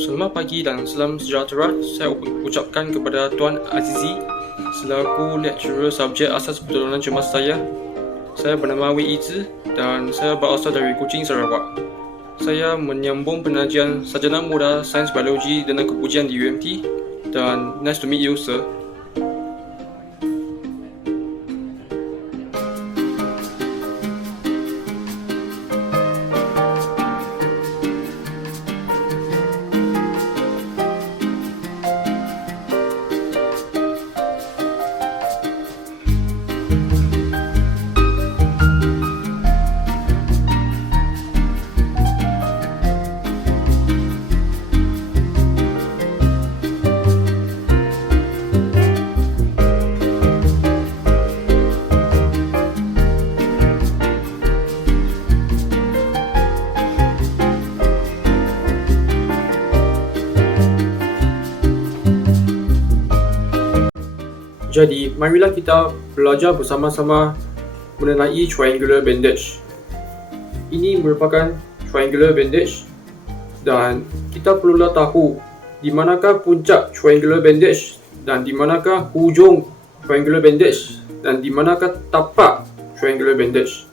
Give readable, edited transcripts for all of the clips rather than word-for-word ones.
Selamat pagi dan salam sejahtera. Saya ucapkan kepada Tuan Azizi selaku lecturer subjek asas pertolongan cemas saya. Saya bernama Wei Yizi dan saya berasal dari Kuching, Sarawak. Saya menyambung pengajian sarjana muda sains biologi dengan kepujian di UMT dan nice to meet you, sir. Jadi, marilah kita belajar bersama-sama mengenai triangular bandage. Ini merupakan triangular bandage dan kita perlulah tahu di manakah puncak triangular bandage dan di manakah hujung triangular bandage dan di manakah tapak triangular bandage.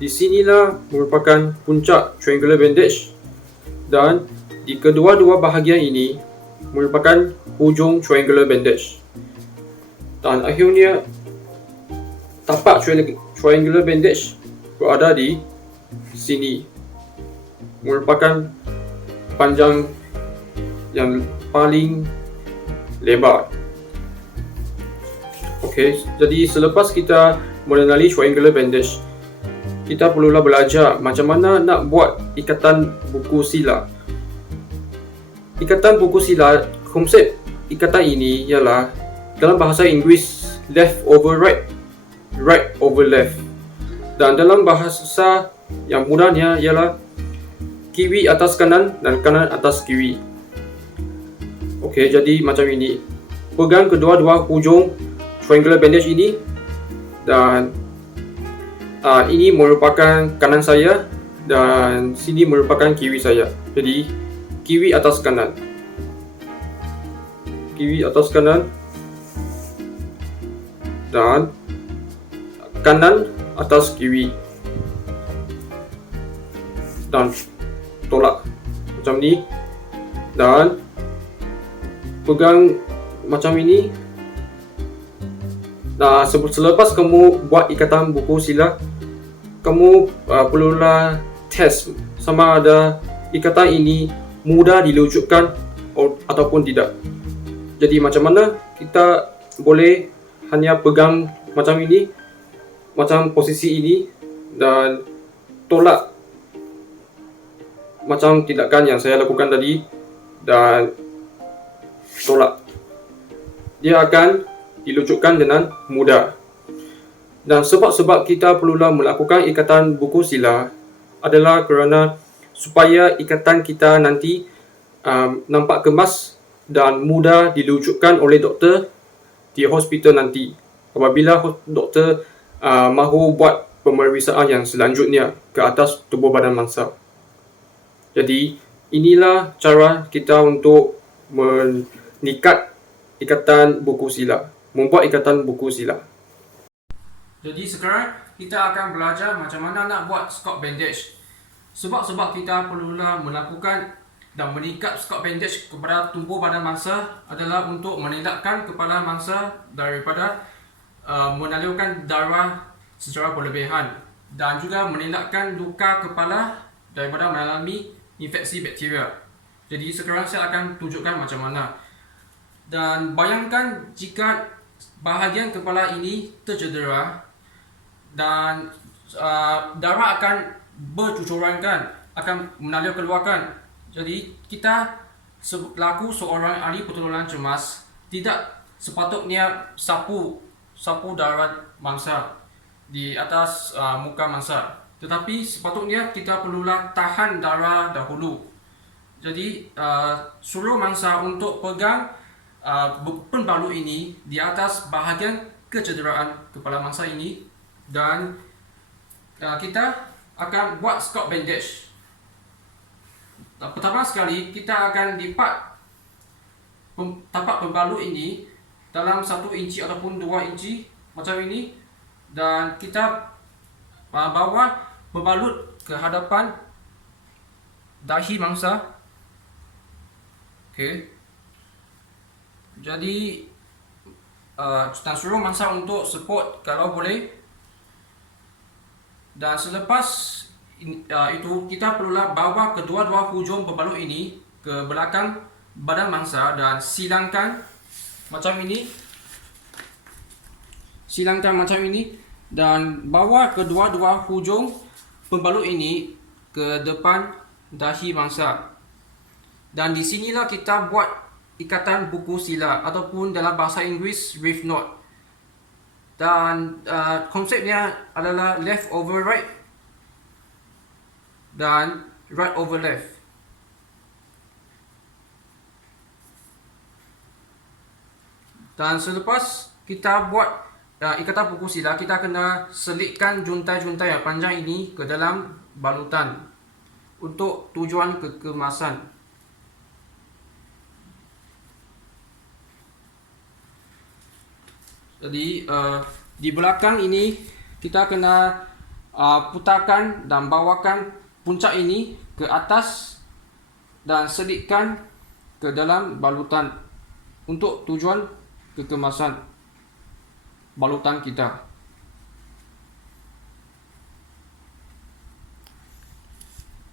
Di sinilah merupakan puncak triangular bandage dan di kedua-dua bahagian ini merupakan hujung triangular bandage. Dan akhirnya tapak triangular bandage berada di sini, merupakan panjang yang paling lebar. Okey, jadi selepas kita mengenali triangular bandage, kita perlulah belajar macam mana nak buat ikatan buku sila. Ikatan buku sila, konsep ikatan ini ialah dalam bahasa Inggeris left over right, right over left. Dan dalam bahasa yang mudahnya ialah kiri atas kanan dan kanan atas kiri. Okey, jadi macam ini. Pegang kedua-dua hujung triangular bandage ini dan ini merupakan kanan saya dan sini merupakan kiri saya. Jadi kiri atas kanan. Kiri atas kanan dan kanan atas kiri dan tolak macam ni dan pegang macam ini. Nah, selepas kamu buat ikatan buku sila, kamu perlulah test sama ada ikatan ini mudah dilucutkan ataupun tidak. Jadi macam mana kita boleh hanya pegang macam ini, macam posisi ini dan tolak macam tindakan yang saya lakukan tadi dan tolak. Dia akan dilucutkan dengan mudah. Dan sebab-sebab kita perlulah melakukan ikatan buku sila adalah kerana supaya ikatan kita nanti nampak kemas dan mudah dilucutkan oleh doktor di hospital nanti apabila doktor mahu buat pemeriksaan yang selanjutnya ke atas tubuh badan mangsa. Jadi inilah cara kita untuk mengikat ikatan buku sila, membuat ikatan buku sila. Jadi sekarang kita akan belajar macam mana nak buat Scott bandage. Sebab-sebab kita perlulah melakukan dan mengikat Scott bandage kepada tubuh badan mangsa adalah untuk menelakkan kepala mangsa daripada menalurkan darah secara berlebihan dan juga menelakkan luka kepala daripada mengalami infeksi bakteria. Jadi sekarang saya akan tunjukkan macam mana. Dan bayangkan jika bahagian kepala ini tercedera dan darah akan bercucurankan, akan mengalir keluarkan. Jadi kita selaku seorang ahli pertolongan cemas tidak sepatutnya sapu darah mangsa di atas muka mangsa, tetapi sepatutnya kita perlulah tahan darah dahulu. Jadi suruh mangsa untuk pegang penbalut ini di atas bahagian kecederaan kepala mangsa ini dan kita akan buat Scott bandage. Pertama sekali kita akan lipat tapak pembalut ini dalam 1 inci ataupun 2 inci macam ini, dan kita bawa pembalut ke hadapan dahi mangsa. Okey. Jadi dan suruh mangsa untuk support kalau boleh. Dan selepas itu kita perlulah bawa kedua-dua hujung pembalut ini ke belakang badan mangsa dan silangkan macam ini. Silangkan macam ini dan bawa kedua-dua hujung pembalut ini ke depan dahi mangsa. Dan di sinilah kita buat ikatan buku sila ataupun dalam bahasa Inggeris reef knot. Dan konsepnya adalah left over right dan right over left. Dan selepas kita buat ikatan buku sila, kita kena selitkan juntai-juntai yang panjang ini ke dalam balutan untuk tujuan kekemasan. Jadi di belakang ini kita kena putarkan dan bawakan puncak ini ke atas dan selitkan ke dalam balutan untuk tujuan kekemasan balutan kita.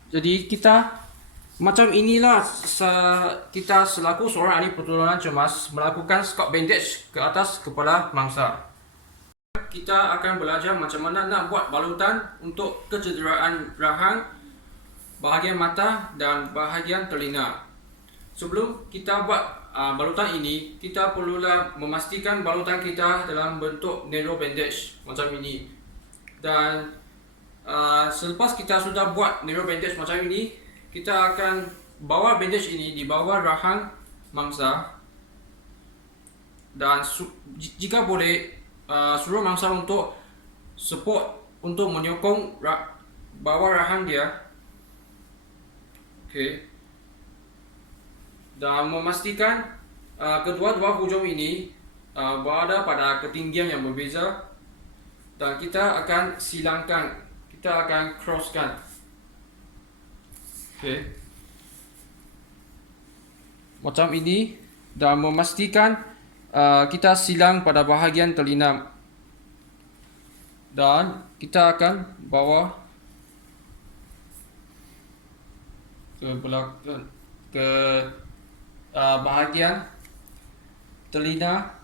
Jadi kita macam inilah kita selaku seorang ahli pertolongan cemas melakukan scalp bandage ke atas kepala mangsa. Kita akan belajar macam mana nak buat balutan untuk kecederaan rahang, bahagian mata dan bahagian telinga. Sebelum kita buat balutan ini, kita perlulah memastikan balutan kita dalam bentuk narrow bandage macam ini. Dan selepas kita sudah buat narrow bandage macam ini, kita akan bawa bandage ini di bawah rahang mangsa dan jika boleh suruh mangsa untuk support untuk menyokong bawah rahang dia. Okey. Dan memastikan kedua-dua hujung ini berada pada ketinggian yang berbeza, dan kita akan silangkan, kita akan crosskan. Okay. Macam ini, dan memastikan kita silang pada bahagian telinga, dan kita akan bawa ke belakang ke bahagian telinga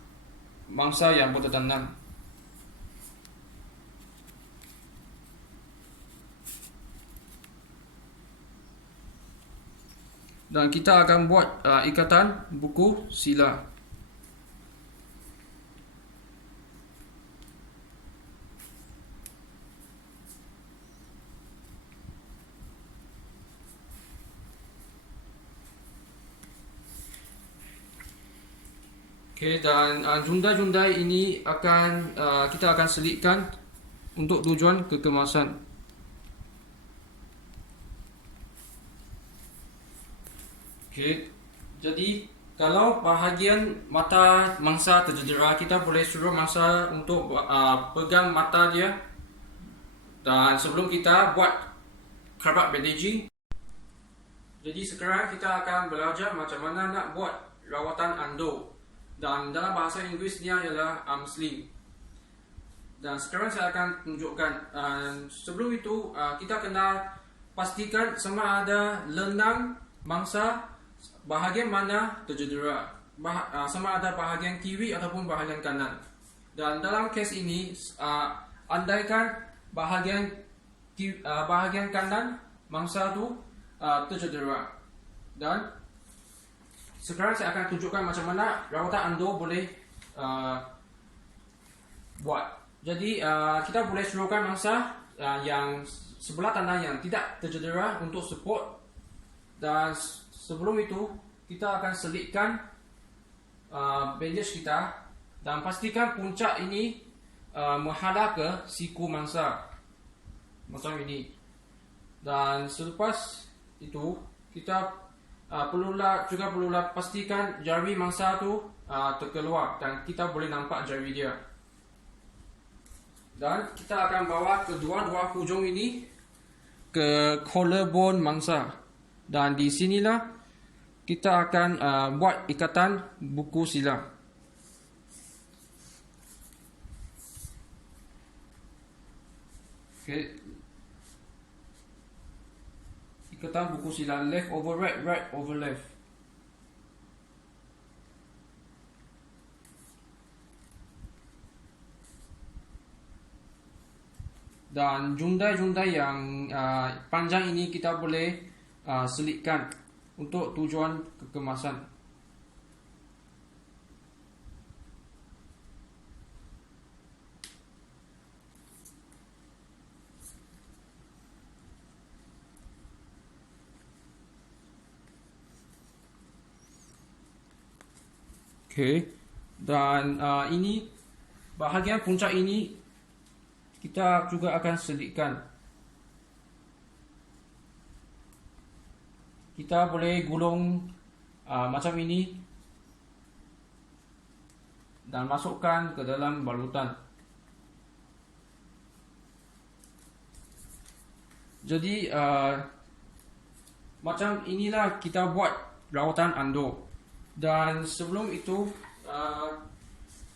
mangsa yang bertentangan. Dan kita akan buat ikatan buku sila. Okey, dan juntai-juntai ini akan kita akan selitkan untuk tujuan kekemasan. Okay. Jadi kalau bahagian mata mangsa tercedera, kita boleh suruh mangsa untuk pegang mata dia. Dan sebelum kita buat kerabat bandaging, jadi sekarang kita akan belajar macam mana nak buat rawatan ando. Dan dalam bahasa Inggeris ni adalah arm sling. Dan sekarang saya akan tunjukkan. Sebelum itu kita kena pastikan sama ada lenang mangsa bahagian mana tercedera, sama ada bahagian kiri ataupun bahagian kanan. Dan dalam kes ini andaikan bahagian kanan mangsa tu tercedera. Dan sekarang saya akan tunjukkan macam mana rawatan ando boleh buat. Jadi kita boleh suruhkan mangsa yang sebelah tangan yang tidak tercedera untuk support. Dan sebelum itu kita akan selitkan bandage kita dan pastikan puncak ini menghadap ke siku mangsa macam ini. Dan selepas itu kita perlulah pastikan jari mangsa tu terkeluar dan kita boleh nampak jari dia. Dan kita akan bawa kedua-dua hujung ini ke collarbone mangsa. Dan di sinilah kita akan buat ikatan buku sila. Okay. Ikatan buku sila, left over right, right over left. Dan jundai-jundai yang panjang ini kita boleh selitkan untuk tujuan kekemasan. Okay. Dan ini bahagian puncak ini kita juga akan selitkan. Kita boleh gulung macam ini dan masukkan ke dalam balutan. Jadi macam inilah kita buat rawatan andor. Dan sebelum itu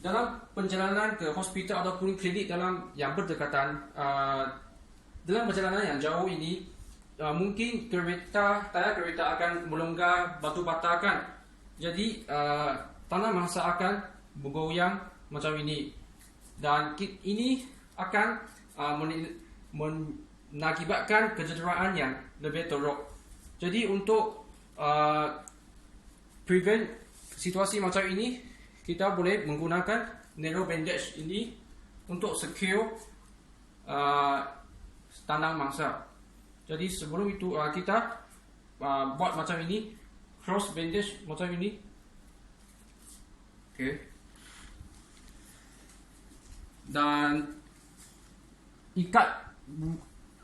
dalam perjalanan ke hospital ataupun klinik yang berdekatan, dalam perjalanan yang jauh ini, mungkin tayar kereta akan melonggar batu batakan. Jadi tanah mangsa akan bergoyang macam ini. Dan ini akan mengakibatkan kecederaan yang lebih teruk. Jadi untuk prevent situasi macam ini, kita boleh menggunakan narrow bandage ini untuk secure tanang mangsa. Jadi sebelum itu kita buat macam ini, cross bandage macam ini. Okay. Dan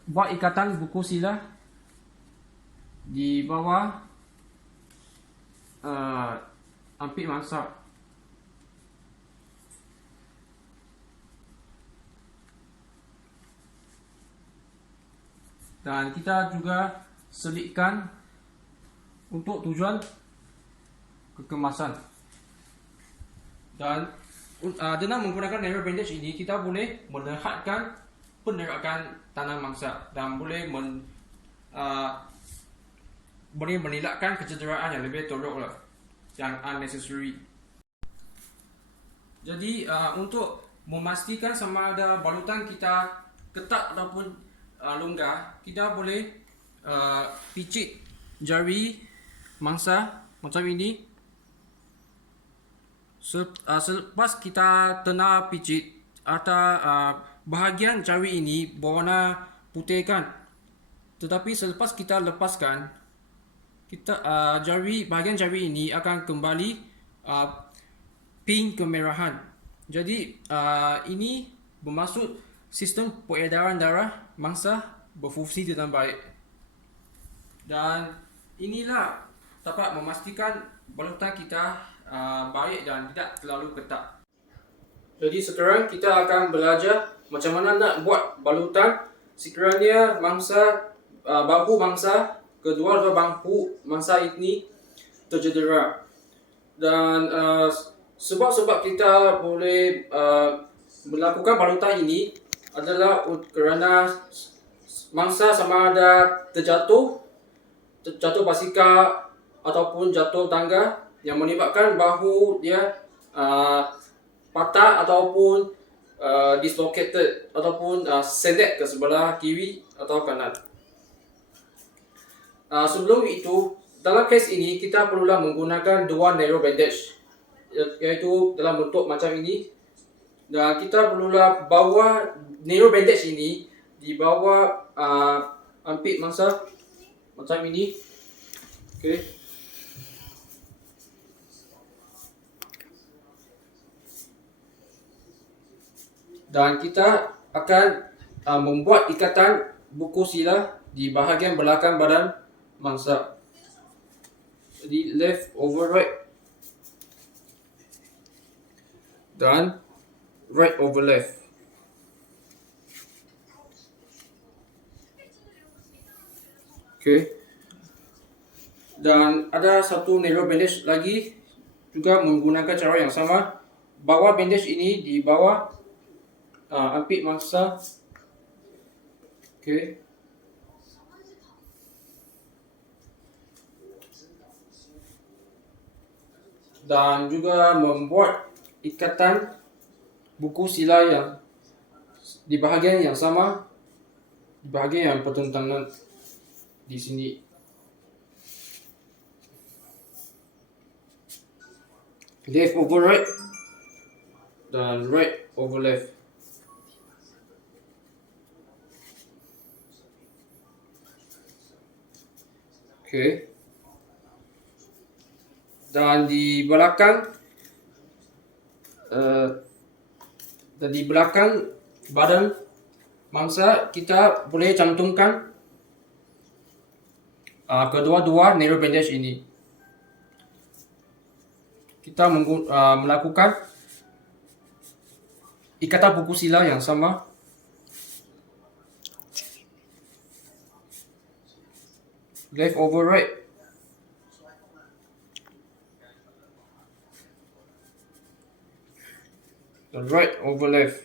buat ikatan buku sila di bawah ampit mangsa. Dan kita juga selitkan untuk tujuan kekemasan. Dan dengan menggunakan narrow bandage ini, kita boleh merehatkan penerakan tanah mangsa dan boleh menelakkan kecederaan yang lebih teruk lah, yang unnecessary. Jadi untuk memastikan sama ada balutan kita ketat ataupun longgar, kita boleh picit jari mangsa macam ini. Selepas kita kena picit, atau bahagian jari ini berwarna putih kan, tetapi selepas kita lepaskan, bahagian jari ini akan kembali pink kemerahan. Jadi ini bermaksud sistem peredaran darah mangsa berfungsi dengan baik. Dan inilah dapat memastikan balutan kita baik dan tidak terlalu ketat. Jadi sekarang kita akan belajar macam mana nak buat balutan sekiranya bahu mangsa, kedua-dua bahu mangsa ini tercedera. Dan sebab-sebab kita boleh melakukan balutan ini adalah kerana mangsa sama ada terjatuh basikal ataupun jatuh tangga yang menyebabkan bahu dia patah ataupun dislocated ataupun sendek ke sebelah kiri atau kanan. Sebelum itu, dalam kes ini kita perlulah menggunakan dua narrow bandage, iaitu dalam bentuk macam ini. Dan kita perlulah bawa narrow bandage ini di bawah ampit mangsa macam ini. Okay. Dan kita akan membuat ikatan buku sila di bahagian belakang badan mangsa. Jadi left over right dan right over left. Okay. Dan ada satu narrow bandage lagi juga menggunakan cara yang sama. Bawa bandage ini di bawah armpit mangsa. Okay. Dan juga membuat ikatan buku sila yang di bahagian yang sama, di bahagian yang pertentangan di sini. Left over right dan right over left. Okay. Dan di belakang badan mangsa kita boleh cantumkan kedua-dua narrow bandage ini. Kita melakukan ikatan buku sila yang sama. Left over right. Dan right over left.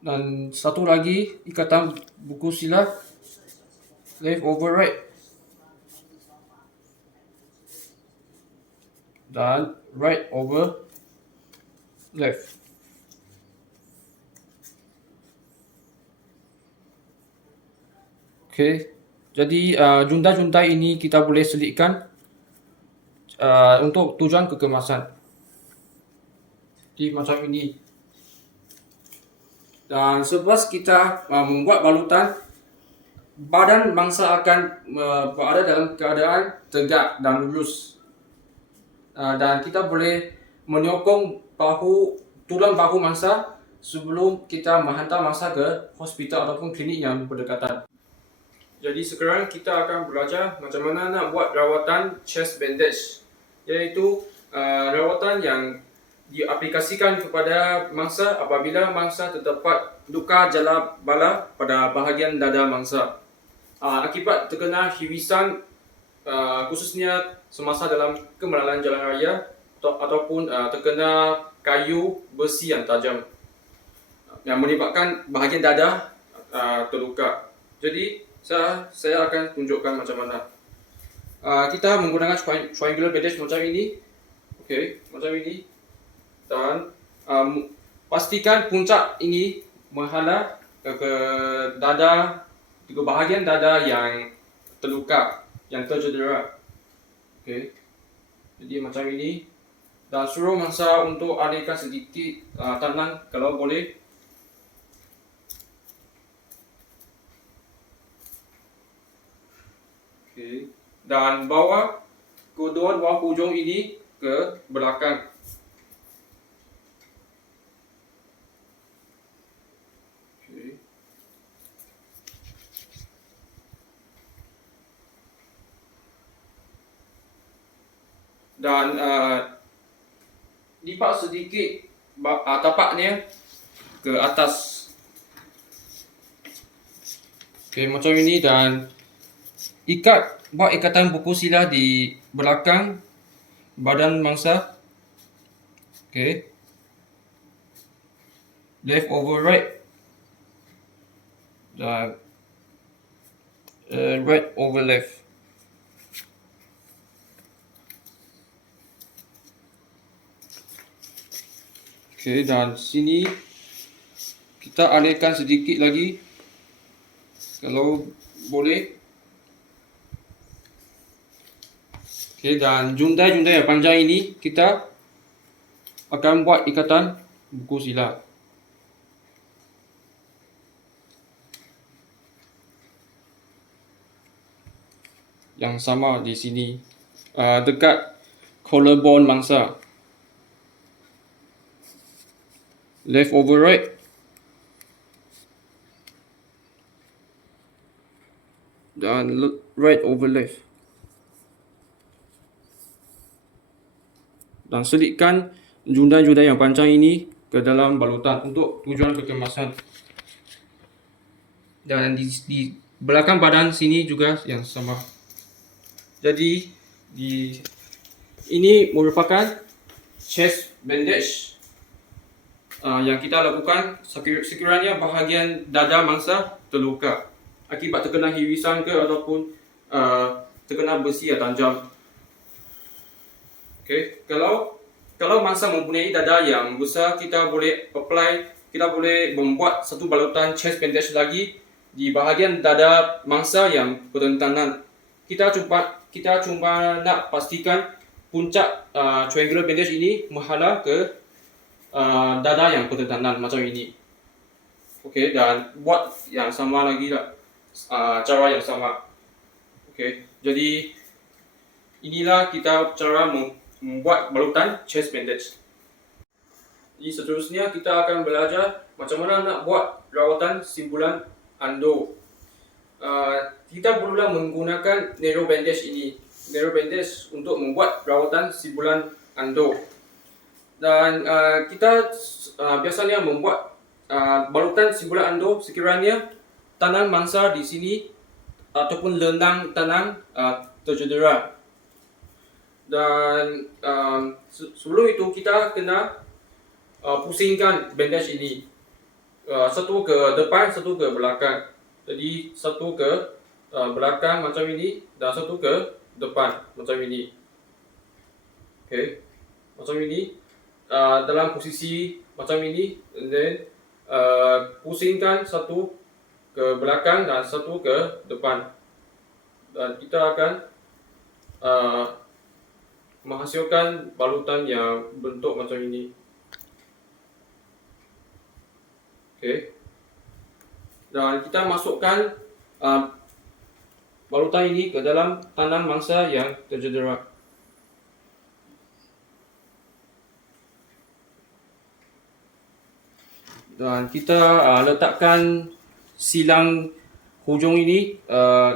Dan satu lagi ikatan buku sila left over right dan right over left. Okay, jadi junta-junta ini kita boleh selitkan untuk tujuan kekemasan. Jadi macam ini. Dan selepas kita membuat balutan, badan mangsa akan berada dalam keadaan tegak dan lurus. Dan kita boleh menyokong tulang bahu mangsa sebelum kita menghantar mangsa ke hospital ataupun klinik yang berdekatan. Jadi sekarang kita akan belajar macam mana nak buat rawatan chest bandage, iaitu rawatan yang diaplikasikan kepada mangsa apabila mangsa terdapat luka jala bala pada bahagian dada mangsa akibat terkena hirisan, khususnya semasa dalam kemalalan jalan raya ataupun terkena kayu besi yang tajam yang menyebabkan bahagian dada terluka. Jadi saya akan tunjukkan macam mana. Kita menggunakan triangular bandage macam ini. Okay, macam ini. Dan pastikan puncak ini menghadap ke dada, ke bahagian dada yang terluka, yang tercedera. Okay. Jadi macam ini. Dan suruh mangsa untuk alihkan sedikit tangan kalau boleh. Okay. Dan bawa kedua hujung ini ke belakang. Okay. Dan lipat sedikit tapaknya ke atas. Okay, macam ini. Dan buat ikatan buku sila di belakang badan mangsa. Okay. Left over right dan right over left. Okay, dan sini kita alihkan sedikit lagi kalau boleh. Okay, dan juntai-juntai yang panjang ini kita akan buat ikatan buku sila. Yang sama di sini, dekat collarbone mangsa. Left over right. dan right over left. Dan selitkan jundai-jundai yang panjang ini ke dalam balutan untuk tujuan kekemasan. Dan di belakang badan sini juga yang sama. Jadi ini merupakan chest bandage yang kita lakukan sekiranya bahagian dada mangsa terluka akibat terkena hirisan ke ataupun terkena besi yang tajam. Okay. Kalau mangsa mempunyai dada yang besar, kita boleh membuat satu balutan chest bandage lagi di bahagian dada mangsa yang bertentangan. Kita cuma nak pastikan puncak triangular bandage ini menghadap ke dada yang bertentangan macam ini. Okay, dan buat yang sama lagi lah, cara yang sama. Okay, jadi inilah kita cara membuat balutan chest bandage. Jadi seterusnya kita akan belajar macam mana nak buat rawatan simpulan ando. Kita perlulah menggunakan narrow bandage ini. Narrow bandage untuk membuat rawatan simpulan ando. Dan kita biasanya membuat balutan simpulan ando sekiranya tangan mangsa di sini ataupun lenang tangan tercedera. Dan sebelum itu kita kena pusingkan bandage ini, satu ke depan, satu ke belakang. Jadi satu ke belakang macam ini dan satu ke depan macam ini. Okay, macam ini, dalam posisi macam ini, and then pusingkan satu ke belakang dan satu ke depan, dan kita akan menghasilkan balutan yang bentuk macam ini. Okay. Dan kita masukkan balutan ini ke dalam tangan mangsa yang tercedera. Dan kita letakkan silang hujung ini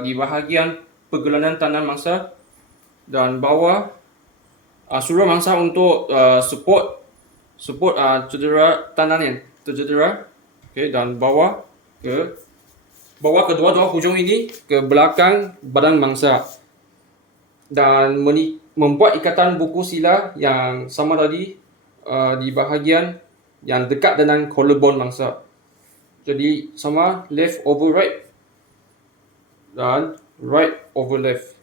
di bahagian pergelangan tangan mangsa dan bawah, suruh mangsa untuk support cedera tangan yang tercedera. Okay, dan bawa kedua-dua hujung ini ke belakang badan mangsa dan membuat ikatan buku sila yang sama tadi di bahagian yang dekat dengan collarbone mangsa. Jadi sama left over right dan right over left.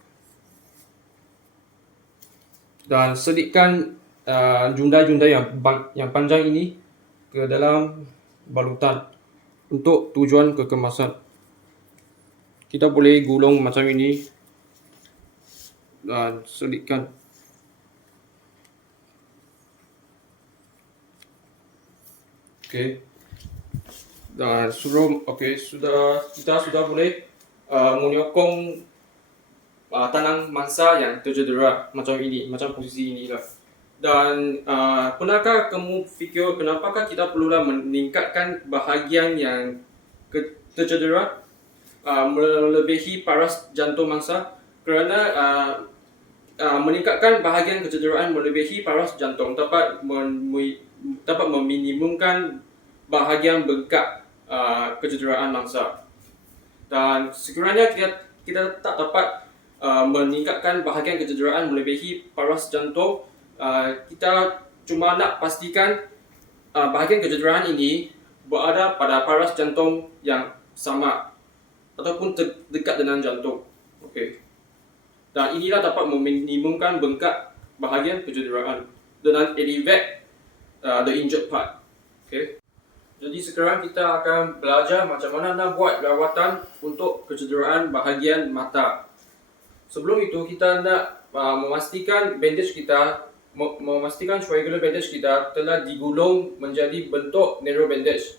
Dan selitkan jundai-jundai yang panjang ini ke dalam balutan untuk tujuan kekemasan. Kita boleh gulung macam ini dan selitkan. Okay. Dan kita sudah boleh menyokong tangan mangsa yang tercedera macam ini, macam posisi inilah. Dan pernahkah kamu fikir kenapakah kita perlulah meningkatkan bahagian yang tercedera melebihi paras jantung mangsa? Kerana meningkatkan bahagian kecederaan melebihi paras jantung dapat meminimumkan bahagian bengkak kecederaan mangsa. Dan sekiranya kita tak dapat meningkatkan bahagian kecederaan melebihi paras jantung, kita cuma nak pastikan bahagian kecederaan ini berada pada paras jantung yang sama ataupun dekat dengan jantung. Okay. Dan inilah dapat meminimumkan bengkak bahagian kecederaan dengan elevate the injured part. Okay. Jadi sekarang kita akan belajar macam mana nak buat rawatan untuk kecederaan bahagian mata. Sebelum itu kita nak memastikan triangular bandage kita telah digulung menjadi bentuk narrow bandage.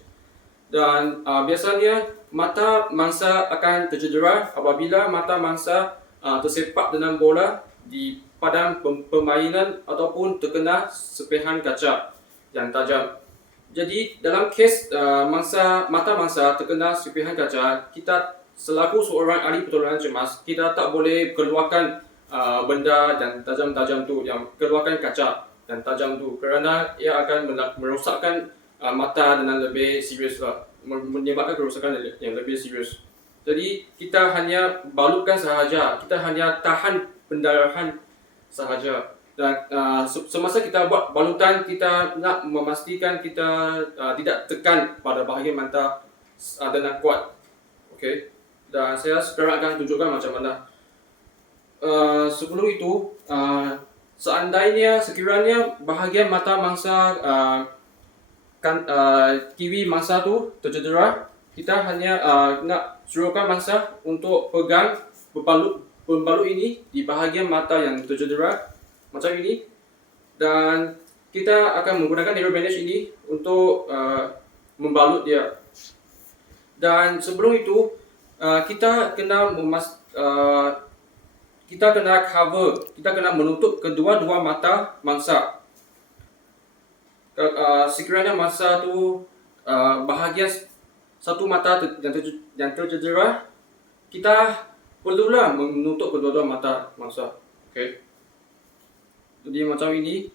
Dan biasanya mata mangsa akan tercedera apabila mata mangsa tersepak dengan bola di padang permainan ataupun terkena sepihan kaca yang tajam. Jadi dalam kes mata mangsa terkena sepihan kaca, kita selaku seorang ahli pertolongan cemas, kita tak boleh keluarkan benda dan tajam-tajam tu, yang keluarkan kaca dan tajam tu, kerana ia akan merosakkan mata dengan lebih serius lah, menyebabkan kerosakan yang lebih serius. Jadi kita hanya balutkan sahaja, kita hanya tahan pendarahan sahaja. Dan semasa kita buat balutan, kita nak memastikan kita tidak tekan pada bahagian mata dengan kuat. Okey. Dan saya sekarang akan tunjukkan macam mana. Sebelum itu, sekiranya bahagian mata mangsa kiri mangsa tu tercedera, kita hanya nak suruhkan mangsa untuk pegang pembalut ini di bahagian mata yang tercedera macam ini, dan kita akan menggunakan narrow bandage ini untuk membalut dia. Dan sebelum itu, kita kena kita kena menutup kedua-dua mata mangsa. Sekiranya mangsa tu bahagian satu mata yang tercedera, kita perlulah menutup kedua-dua mata mangsa. Okey. Jadi macam ini,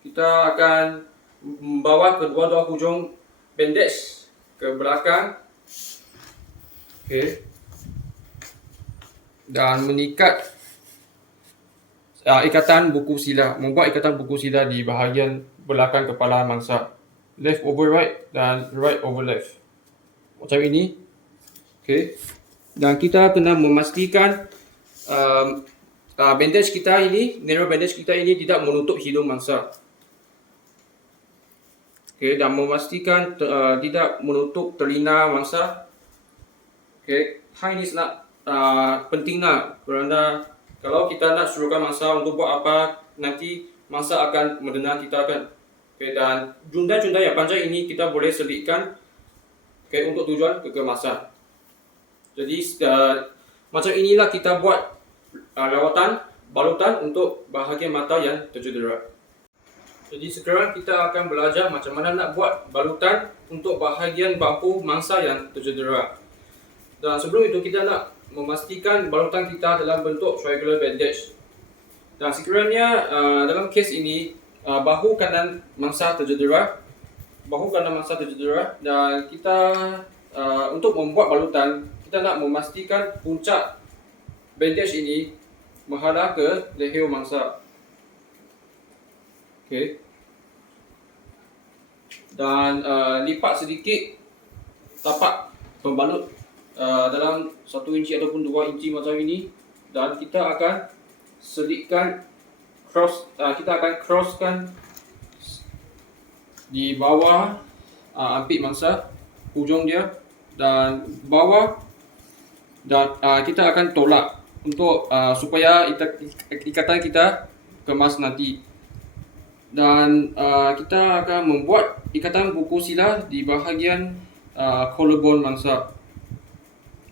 kita akan membawa kedua-dua hujung bandage ke belakang. Okey. Dan mengikat ikatan buku sila, membuat ikatan buku sila di bahagian belakang kepala mangsa. Left over right dan right over left. Macam ini. Okey. Dan kita kena memastikan bandage kita ini, narrow bandage kita ini tidak menutup hidung mangsa. Okey, dan memastikan tidak menutup telinga mangsa. Okey, hal ini sangat penting lah, kerana kalau kita nak suruhkan mangsa untuk buat apa, nanti mangsa akan mendengar kita kan. Okay, dan juntai-juntai yang panjang ini kita boleh selitkan untuk tujuan kekemasan. Jadi macam inilah kita buat rawatan balutan untuk bahagian mata yang tercedera. Jadi sekarang kita akan belajar macam mana nak buat balutan untuk bahagian bahu mangsa yang tercedera. Dan sebelum itu, kita nak memastikan balutan kita dalam bentuk triangular bandage. Dan sekiranya dalam kes ini bahu kanan mangsa tercedera, dan kita untuk membuat balutan, kita nak memastikan puncak bandage ini menghadap ke leher mangsa. Okey. Dan lipat sedikit tapak pembalut dalam 1 inci ataupun 2 inci macam ini, dan kita akan selitkan kita akan crosskan di bawah ampit mangsa, hujung dia dan bawah, dan kita akan tolak untuk supaya ikatan kita kemas nanti. Dan kita akan membuat ikatan buku sila di bahagian collarbone mangsa.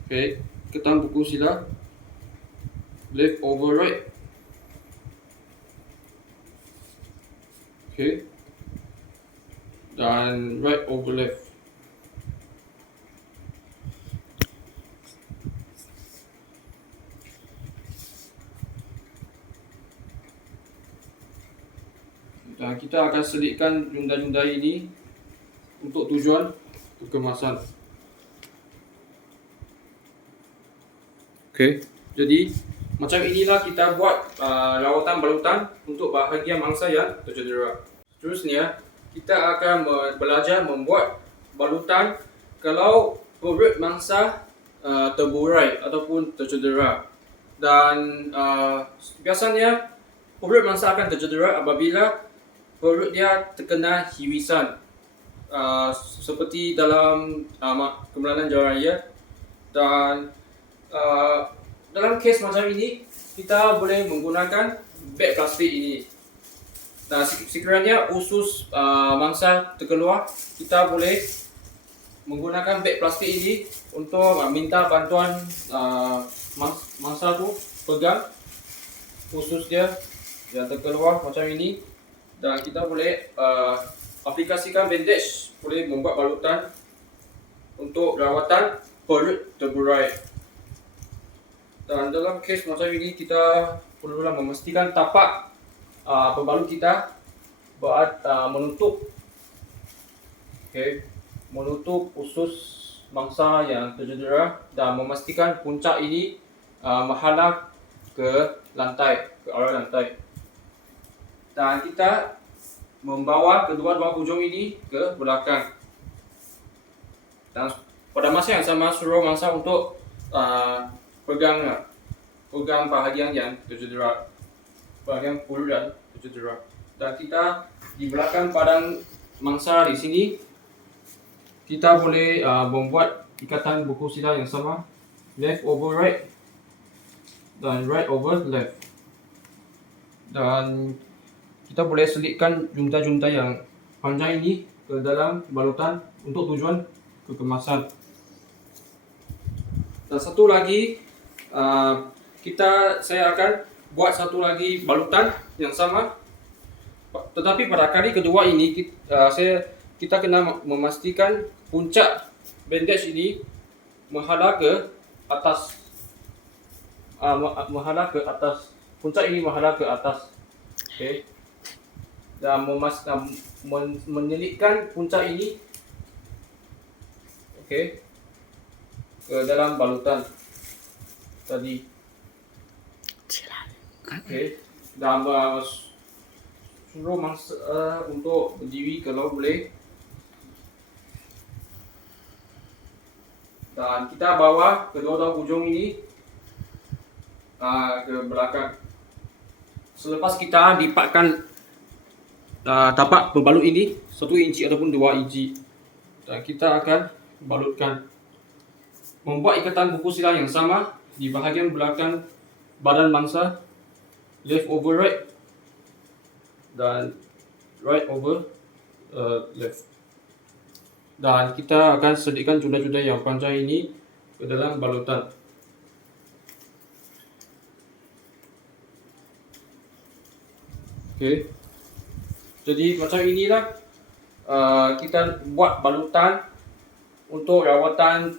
Okey, ikatan buku sila left over right. Okey, dan right over left. Dan kita akan selitkan juntai-juntai ini untuk tujuan kekemasan. Okey, jadi macam inilah kita buat rawatan balutan untuk bahagian mangsa yang tercedera. Seterusnya, kita akan belajar membuat balutan kalau perut mangsa terburai ataupun tercedera. Dan biasanya perut mangsa akan tercedera apabila perut dia terkena hirisan, seperti dalam kemelanan jalan raya. Dan dalam kes macam ini, kita boleh menggunakan beg plastik ini. Dan sekiranya usus mangsa terkeluar, kita boleh menggunakan beg plastik ini untuk minta bantuan mangsa tu pegang usus dia yang terkeluar macam ini. Dan kita boleh aplikasikan bandage, boleh membuat balutan untuk rawatan perut terburai. Dan dalam kes macam ini kita perlulah memastikan tapak pembalut kita menutup, menutup usus mangsa yang tercedera dan memastikan puncak ini menghadap ke arah lantai. Dan kita membawa kedua-dua hujung ini ke belakang. Dan pada masa yang sama suruh mangsa untuk pegang bahagian yang tercedera, bahagian perut dan tercedera. Dan kita di belakang padang mangsa di sini kita boleh membuat ikatan buku sila yang sama, left over right dan right over left. Dan kita boleh selitkan junta-junta yang panjang ini ke dalam balutan untuk tujuan kekemasan. Dan satu lagi, saya akan buat satu lagi balutan yang sama. Tetapi pada kali kedua ini kita kena memastikan puncak bandage ini menghadap ke atas. Puncak ini menghadap ke atas. Dan menyelitkan puncak ini ke dalam balutan tadi. Dan suruh mangsa untuk berdiri kalau boleh. Dan kita bawa kedua-dua hujung ini ke belakang. Selepas kita lipatkan tapak pembalut ini 1 inci ataupun 2 inci, dan kita akan balutkan. Membuat ikatan buku sila yang sama di bahagian belakang badan mangsa, left over right dan right over left. Dan kita akan selitkan junta-junta yang panjang ini ke dalam balutan. Jadi macam inilah kita buat balutan untuk rawatan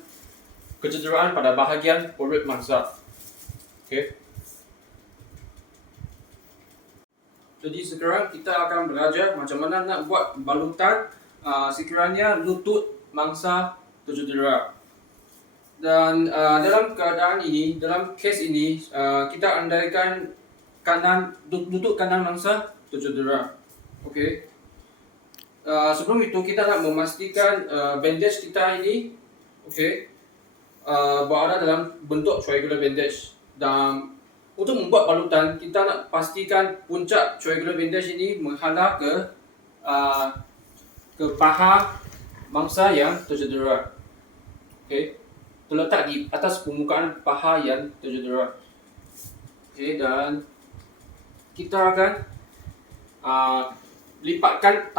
kecederaan pada bahagian perut mangsa. Jadi sekarang kita akan belajar macam mana nak buat balutan sekiranya lutut mangsa tercedera. Dan dalam keadaan ini, dalam kes ini, kita andaikan lutut kanan mangsa tercedera. Sebelum itu kita nak memastikan bandage kita ini berada dalam bentuk triangular bandage. Dan untuk membuat balutan, kita nak pastikan puncak triangular bandage ini menghadap ke paha mangsa yang tercedera. Terletak di atas permukaan paha yang tercedera. Dan kita akan lipatkan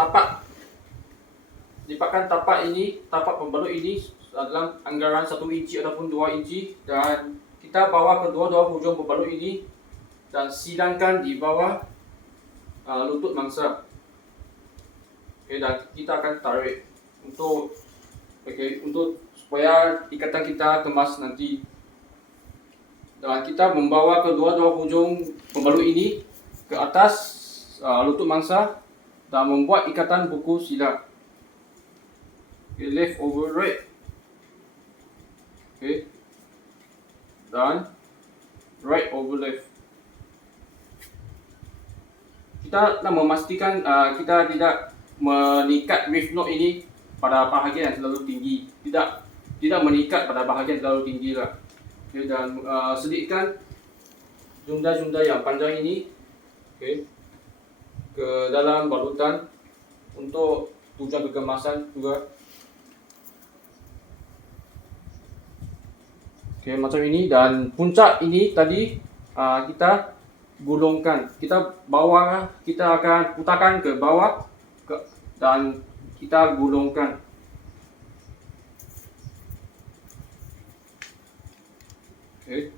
tapak ini, tapak pembalut ini dalam anggaran 1 inci ataupun 2 inci, dan kita bawa kedua-dua hujung pembalut ini dan sidangkan di bawah lutut mangsa. Dan kita akan tarik untuk supaya ikatan kita kemas nanti. Dan kita membawa kedua-dua hujung pembalut ini ke atas lutut mangsa dan membuat ikatan buku sila. Left over right. Dan right over left. Kita nak memastikan kita tidak mengikat wave knot ini pada bahagian yang terlalu tinggi. Tidak mengikat pada bahagian yang terlalu tinggi lah. Dan selitkan junta-junta yang panjang ini ke dalam balutan untuk tujuan kekemasan juga. Macam ini. Dan puncak ini tadi kita gulungkan. Kita akan putarkan ke bawah dan kita gulungkan.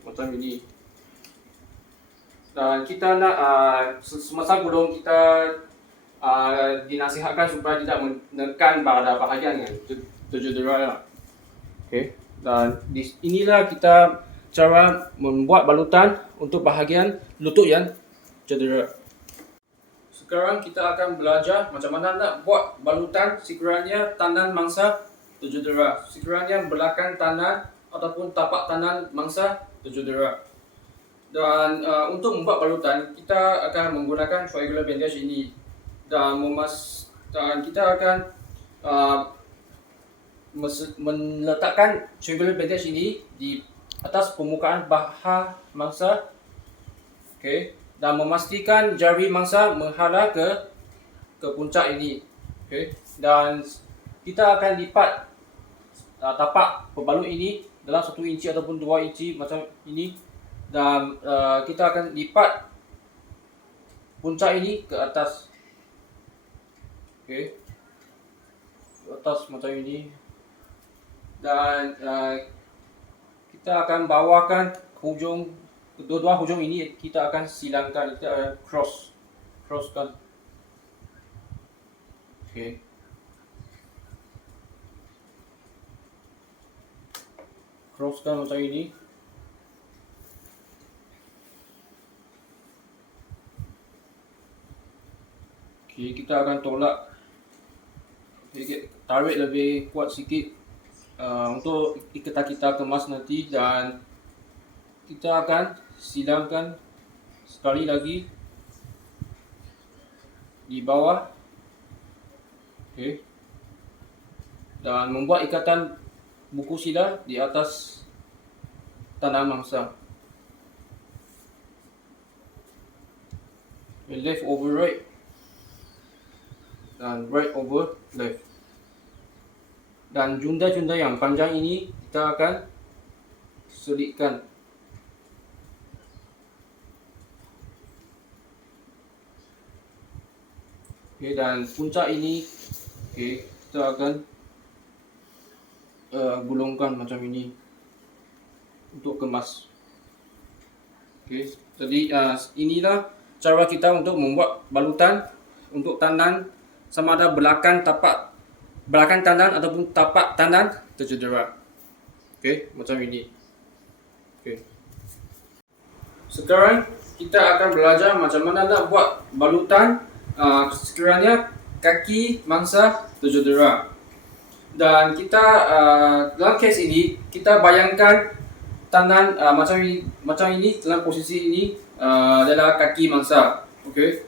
Macam ini. Dan kita nak semasa gulung kita dinasihatkan supaya tidak menekan pada bahagian yang tercedera. Dan inilah kita cara membuat balutan untuk bahagian lutut yang cedera. Sekarang kita akan belajar macam mana nak buat balutan sekiranya tangan mangsa tercedera, sekiranya belakang tangan ataupun tapak tangan mangsa tercedera. Dan untuk membuat balutan, kita akan menggunakan triangular bandage ini dan kita akan meletakkan triangular bandage ini di atas permukaan paha mangsa, okay, dan memastikan jari mangsa menghadap ke puncak ini, okay. Dan kita akan lipat tapak pembalut ini dalam 1 inci ataupun 2 inci macam ini, dan kita akan lipat puncak ini ke atas, okay, ke atas macam ini. Dan kita akan bawakan hujung, kedua-dua hujung ini kita akan silangkan, kita akan crosskan, okay. Crosskan macam ini. Okay, kita akan tolak, okay, tarik lebih kuat sikit untuk ikatan kita kemas nanti, dan kita akan silangkan sekali lagi di bawah, okay, dan membuat ikatan buku sila di atas tanah mangsa. Left over right dan right over left. Dan junda-junda yang panjang ini kita akan selitkan. Okay, dan puncak ini, okay, kita akan gulungkan macam ini untuk kemas. Okay, jadi inilah cara kita untuk membuat balutan untuk tangan, sama ada belakang tangan ataupun tapak tangan tercedera. Okay, macam ini. Okay. Sekarang kita akan belajar macam mana nak buat balutan sekiranya kaki mangsa tercedera. Dan kita dalam kes ini kita bayangkan tangan macam ini dalam posisi ini adalah kaki mangsa, okay.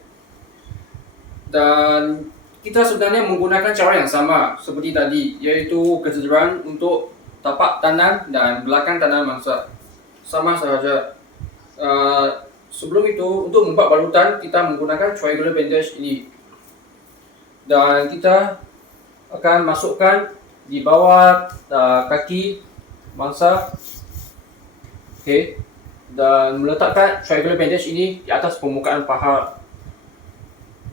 Dan kita sebenarnya menggunakan cara yang sama seperti tadi, iaitu kecederaan untuk tapak tangan dan belakang tangan mangsa, sama sahaja. Sebelum itu, untuk membuat balutan kita menggunakan triangular bandage ini, dan kita akan masukkan di bawah kaki mangsa, okay, dan meletakkan triangular bandage ini di atas permukaan paha,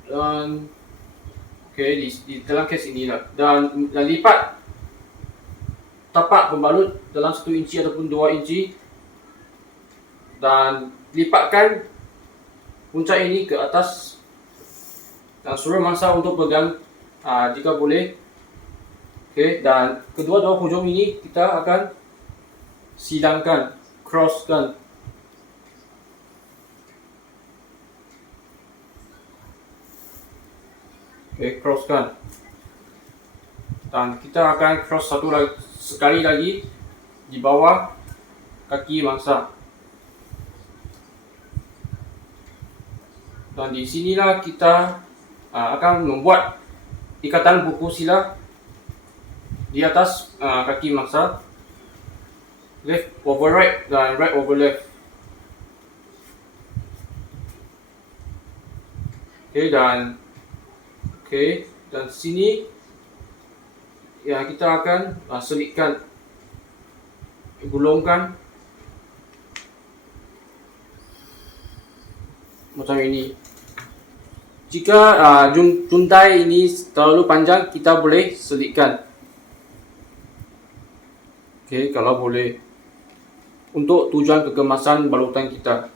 dan okay, di dalam kes inilah, dan lipat tapak pembalut dalam 1 inci ataupun 2 inci, dan lipatkan puncak ini ke atas, dan suruh mangsa untuk pegang jika boleh. Okay, dan kedua-dua hujung ini kita akan silangkan, crosskan. Okay, crosskan. Dan kita akan cross sekali lagi di bawah kaki mangsa. Dan di sinilah kita akan membuat ikatan buku sila di atas kaki mangsa, left over right dan right over left. Dan sini ya kita akan selitkan, gulungkan macam ini. Jika juntai ini terlalu panjang, kita boleh selitkan. Okay, kalau boleh, untuk tujuan kegemasan balutan kita.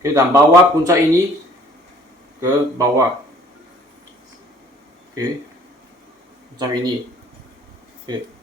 Okay, dan bawa puncak ini ke bawah. Okey. Macam ini. Okey.